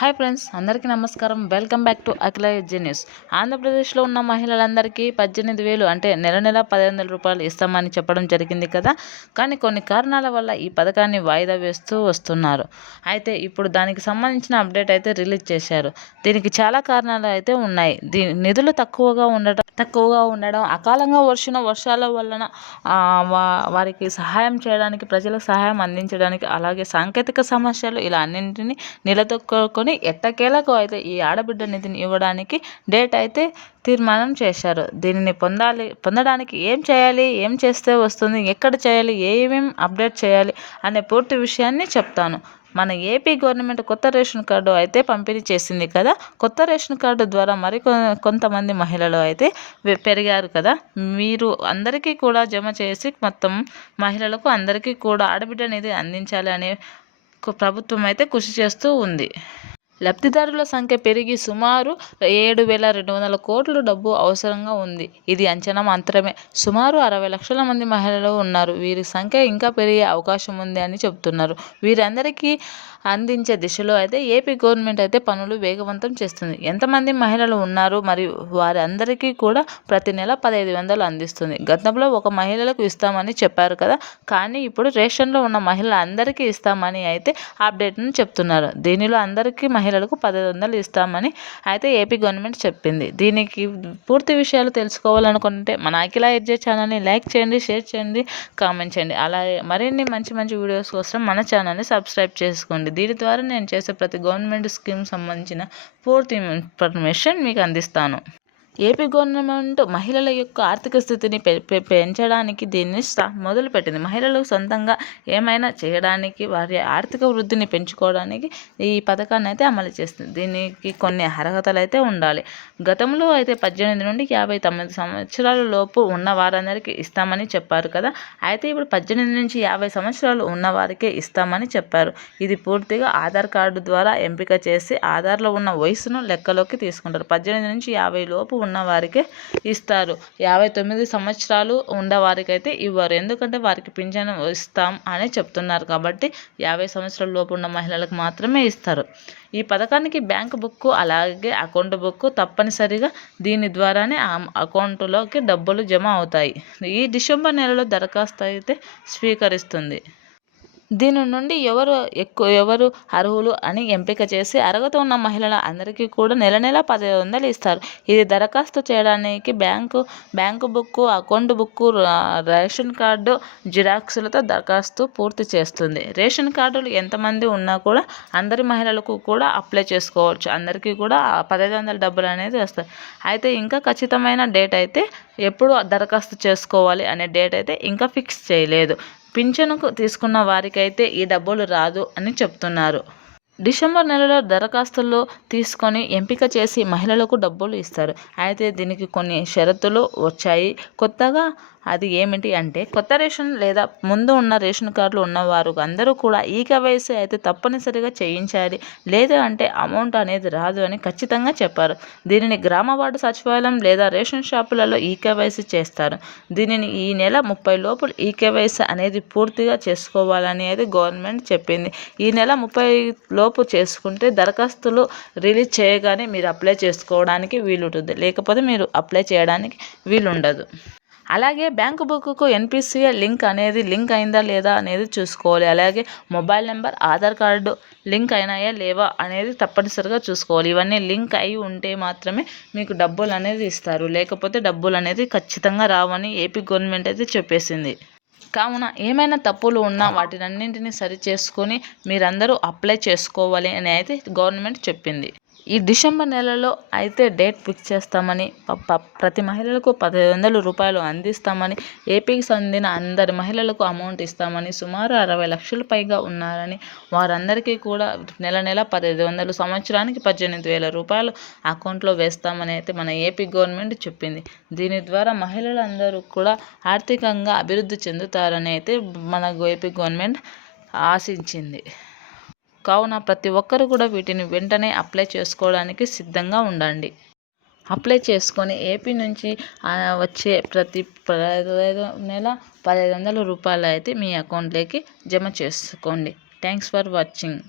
Hi friends, అందరికీ నమస్కారం. Welcome back to Akhila edgy news. ఆంధ్రప్రదేశ్లో ఉన్న మహిళలందరికీ 18,000 అంటే నెల 1,500 రూపాయలు ఇస్తామని చెప్పడం జరిగింది కదా. కానీ కొన్ని కారణాల వల్ల ఈ పథకాన్ని వాయిదా వేస్తూ వస్తున్నారు. అయితే ఇప్పుడు దానికి సంబంధించిన అప్డేట్ అయితే రిలీజ్ చేశారు. దీనికి చాలా కారణాలు అయితే ఉన్నాయి. నిధులు తక్కువగా ఉండడం, అకాలంగా వర్షాల వలన వారికి సహాయం చేయడానికి, ప్రజలకు సహాయం అందించడానికి, అలాగే సాంకేతిక సమస్యలు ఇలా అన్నింటినీ నిలదొక్కుని ఎట్టకేలకు అయితే ఈ ఆడబిడ్డ నిధిని ఇవ్వడానికి డేట్ అయితే తీర్మానం చేశారు. దీనిని పొందడానికి ఏం చేయాలి, ఏం చేస్తే వస్తుంది, ఎక్కడ చేయాలి, ఏమేమి అప్డేట్ చేయాలి అనే పూర్తి విషయాన్ని చెప్తాను. మన ఏపీ గవర్నమెంట్ కొత్త రేషన్ కార్డు అయితే పంపిణీ చేసింది కదా. కొత్త రేషన్ కార్డు ద్వారా కొంతమంది మహిళలు అయితే పెరిగారు కదా. మీరు అందరికీ కూడా జమ చేసి మొత్తం మహిళలకు అందరికీ కూడా ఆడబిడ్డ నిధి అందించాలి అనే ప్రభుత్వం అయితే కృషి చేస్తూ ఉంది. లబ్ధిదారుల సంఖ్య పెరిగి సుమారు 7,200 కోట్ల డబ్బు అవసరంగా ఉంది. ఇది అంచనా మాత్రమే. సుమారు 60 లక్షల మంది మహిళలు ఉన్నారు. వీరి సంఖ్య ఇంకా పెరిగే అవకాశం ఉంది అని చెబుతున్నారు. వీరందరికీ అందించే దిశలో అయితే ఏపీ గవర్నమెంట్ అయితే పనులు వేగవంతం చేస్తుంది. ఎంతమంది మహిళలు ఉన్నారు మరియు వారి అందరికీ కూడా ప్రతి నెల 1,500 అందిస్తుంది. గతంలో ఒక మహిళలకు ఇస్తామని చెప్పారు కదా. కానీ ఇప్పుడు రేషన్లో ఉన్న మహిళలందరికీ ఇస్తామని అయితే అప్డేట్ను చెప్తున్నారు. దీనిలో అందరికీ మహిళలకు 1,500 ఇస్తామని అయితే ఏపీ గవర్నమెంట్ చెప్పింది. దీనికి పూర్తి విషయాలు తెలుసుకోవాలనుకుంటే మన అఖిల ఎడ్జీ ఛానల్ని లైక్ చేయండి, షేర్ చేయండి, కామెంట్ చేయండి. అలాగే మరిన్ని మంచి వీడియోస్ కోసం మన ఛానల్ని సబ్స్క్రైబ్ చేసుకోండి. దీని ద్వారా నేను చేసే ప్రతి గవర్నమెంట్ స్కీమ్ సంబంధించిన పూర్తి ఇన్ఫర్మేషన్ మీకు అందిస్తాను. ఏపీ గవర్నమెంట్ మహిళల యొక్క ఆర్థిక స్థితిని పెంచడానికి దీన్ని మొదలుపెట్టింది. మహిళలు సొంతంగా ఏమైనా చేయడానికి, వారి ఆర్థిక వృద్ధిని పెంచుకోవడానికి ఈ పథకాన్ని అయితే అమలు చేస్తుంది. దీనికి కొన్ని అర్హతలు అయితే ఉండాలి. గతంలో అయితే 18 నుండి 59 సంవత్సరాల లోపు ఉన్న వారందరికీ ఇస్తామని చెప్పారు కదా. అయితే ఇప్పుడు 18 నుంచి 50 సంవత్సరాలు ఉన్న వారికే ఇస్తామని చెప్పారు. ఇది పూర్తిగా ఆధార్ కార్డు ద్వారా ఎంపిక చేసి ఆధార్లో ఉన్న వయసును లెక్కలోకి తీసుకుంటారు. 18 నుంచి 50 లోపు ఉన్న వారికే ఇస్తారు. 59 సంవత్సరాలు ఉన్నవారికైతే ఇవ్వరు. ఎందుకంటే వారికి పింఛను ఇస్తాం అని చెప్తున్నారు కాబట్టి 50 సంవత్సరాల లోపు ఉన్న మహిళలకు మాత్రమే ఇస్తారు. ఈ పథకానికి బ్యాంక్ బుక్ అలాగే అకౌంట్ బుక్ తప్పనిసరిగా. దీని ద్వారానే ఆ అకౌంట్లోకి డబ్బులు జమ అవుతాయి. ఈ డిసెంబర్ నెలలో దరఖాస్తు అయితే స్వీకరిస్తుంది. దీని నుండి ఎవరు అర్హులు అని ఎంపిక చేసి అర్హత ఉన్న మహిళల అందరికీ కూడా నెల 1,500 ఇస్తారు. ఇది దరఖాస్తు చేయడానికి bank book, account book, ration card జిరాక్స్లతో దరఖాస్తు పూర్తి చేస్తుంది. రేషన్ కార్డులు ఎంతమంది ఉన్నా కూడా అందరి మహిళలకు కూడా అప్లై చేసుకోవచ్చు. అందరికీ కూడా 1,500 డబ్బులు అనేది వస్తాయి. అయితే ఇంకా ఖచ్చితమైన డేట్ అయితే ఎప్పుడు దరఖాస్తు చేసుకోవాలి అనే డేట్ అయితే ఇంకా ఫిక్స్ చేయలేదు. పింఛనుకు తీసుకున్న వారికైతే ఈ డబ్బులు రాదు అని చెప్తున్నారు. డిసెంబర్ నెలలో దరఖాస్తులు తీసుకొని ఎంపిక చేసి మహిళలకు డబ్బులు ఇస్తారు. అయితే దీనికి కొన్ని షరతులు వచ్చాయి కొత్తగా. అది ఏమిటి అంటే కొత్త రేషన్ లేదా ముందు ఉన్న రేషన్ కార్డులు ఉన్నవారు అందరూ కూడా ఈకేవైసీ అయితే తప్పనిసరిగా చేయించాలి. లేదు అంటే అమౌంట్ అనేది రాదు అని ఖచ్చితంగా చెప్పారు. దీనిని గ్రామ వార్డు సచివాలయం లేదా రేషన్ షాపులలో ఈకేవైసీ చేస్తారు. దీనిని ఈ నెల 30 లోపు ఈకేవైసీ అనేది పూర్తిగా చేసుకోవాలని అయితే గవర్నమెంట్ చెప్పింది. ఈ నెల 30 లోపు చేసుకుంటే దరఖాస్తులు రిలీజ్ చేయగానే మీరు అప్లై చేసుకోవడానికి వీలుంటుంది. లేకపోతే మీరు అప్లై చేయడానికి వీలుండదు. అలాగే బ్యాంకు బుక్కు ఎన్పిసిఐ లింక్ అయిందా లేదా అనేది చూసుకోవాలి. అలాగే mobile number, Aadhaar card link అయినాయా లేవా అనేది తప్పనిసరిగా చూసుకోవాలి. ఇవన్నీ లింక్ అయి ఉంటే మాత్రమే మీకు డబ్బులు అనేది ఇస్తారు. లేకపోతే డబ్బులు అనేది ఖచ్చితంగా రావని ఏపీ గవర్నమెంట్ అయితే చెప్పేసింది. కావున ఏమైనా తప్పులు ఉన్నా వాటినన్నింటినీ సరి చేసుకొని మీరందరూ అప్లై చేసుకోవాలి అని అయితే గవర్నమెంట్ చెప్పింది. ఈ డిసెంబర్ నెలలో అయితే డేట్ ఫిక్స్ చేస్తామని, ప్రతి మహిళలకు 1,500 రూపాయలు అందిస్తామని, ఏపీకి చెందిన అందరి మహిళలకు అమౌంట్ ఇస్తామని, సుమారు 60 లక్షల పైగా ఉన్నారని, వారందరికీ కూడా నెల 1,500, సంవత్సరానికి 18,000 రూపాయలు అకౌంట్లో వేస్తామని అయితే మన ఏపీ గవర్నమెంట్ చెప్పింది. దీని ద్వారా మహిళలందరూ కూడా ఆర్థికంగా అభివృద్ధి చెందుతారని అయితే మన ఏపీ గవర్నమెంట్ ఆశించింది. కావున ప్రతి ఒక్కరు కూడా వీటిని వెంటనే అప్లై చేసుకోవడానికి సిద్ధంగా ఉండండి. అప్లై చేసుకొని ఏపీ నుంచి వచ్చే ప్రతి నెల 1,500 రూపాయలు అయితే మీ అకౌంట్లోకి జమ చేసుకోండి. Thanks for watching.